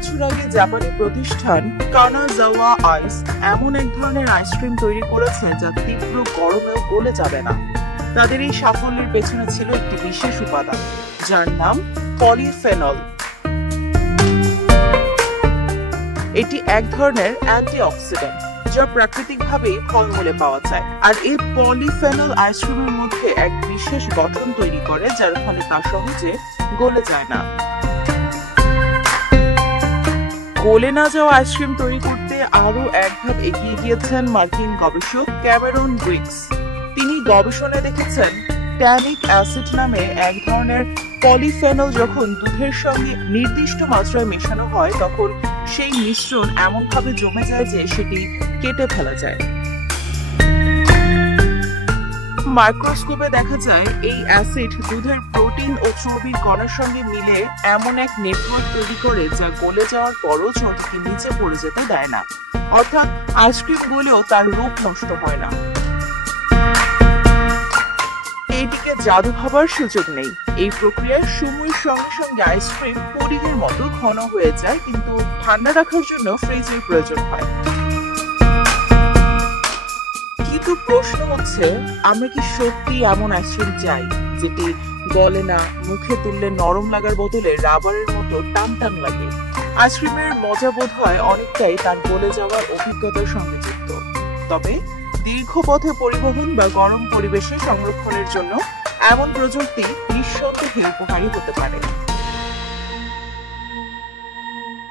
বছর আগে জাপানি প্রতিষ্ঠান কানাজাওয়া আইস এমন এক ধরনের আইসক্রিম তৈরি করেছে যা তীব্র গরমেও গলে যাবে না। তাদের এই সাফল্যের পেছনে ছিল একটি বিশেষ উপাদান, যার নাম পলিফেনল। এটি এক ধরনের অ্যান্টিঅক্সিডেন্ট যা প্রাকৃতিকভাবেই ফলমূলে পাওয়া যায়, আর এই পলিফেনল আইসক্রিমের মধ্যে এক বিশেষ গঠন তৈরি করে, যার ফলে তা সহজে গলে যায় না। গলে না যাওয়া আইসক্রিম তৈরি করতে আরো এক ধাপ এগিয়ে গিয়েছেন মার্কিন গবেষক ক্যামেরন ব্রিগস। তিনি গবেষণায় দেখেছেন ট্যানিক অ্যাসিড নামে এক ধরনের পলিফেনল যখন দুধের সঙ্গে নির্দিষ্ট মাত্রায় মেশানো হয় তখন সেই মিশ্রণ এমনভাবে জমে যায় যে সেটি কেটে ফেলা যায়। মাইক্রোস্কোপে দেখা যায় এই অ্যাসিড দুধের প্রোটিন ও চর্বির কণার সঙ্গে মিলে এমন এক নেটওয়ার্ক তৈরি করে যা গলে যাওয়ার পরও চর্বিকে নিচে পড়ে যেতে দেয় না, অর্থাৎ আইসক্রিম গলেও তার রূপ নষ্ট হয় না। এইটিকে জাদু ভাবার সুযোগ নেই। এই প্রক্রিয়ায় সময়ের সঙ্গে সঙ্গে আইসক্রিম পুডিংয়ের মতো ঘন হয়ে যায়, কিন্তু ঠান্ডা রাখার জন্য ফ্রিজের প্রয়োজন হয়। কিন্তু প্রশ্ন হচ্ছে, আমরা কি সত্যি এমন আইসক্রিম চাই যেটি গলে না, মুখে তুললে নরম লাগার বদলে রাবারের মতো টান টান লাগে? আইসক্রিমের মজা বোধ হয় অনেকটাই তার গলে যাওয়ার অভিজ্ঞতার সঙ্গে যুক্ত। তবে দীর্ঘ পথে পরিবহন বা গরম পরিবেশে সংরক্ষণের জন্য এমন প্রযুক্তি নিঃসন্দেহে উপকারী হতে পারে।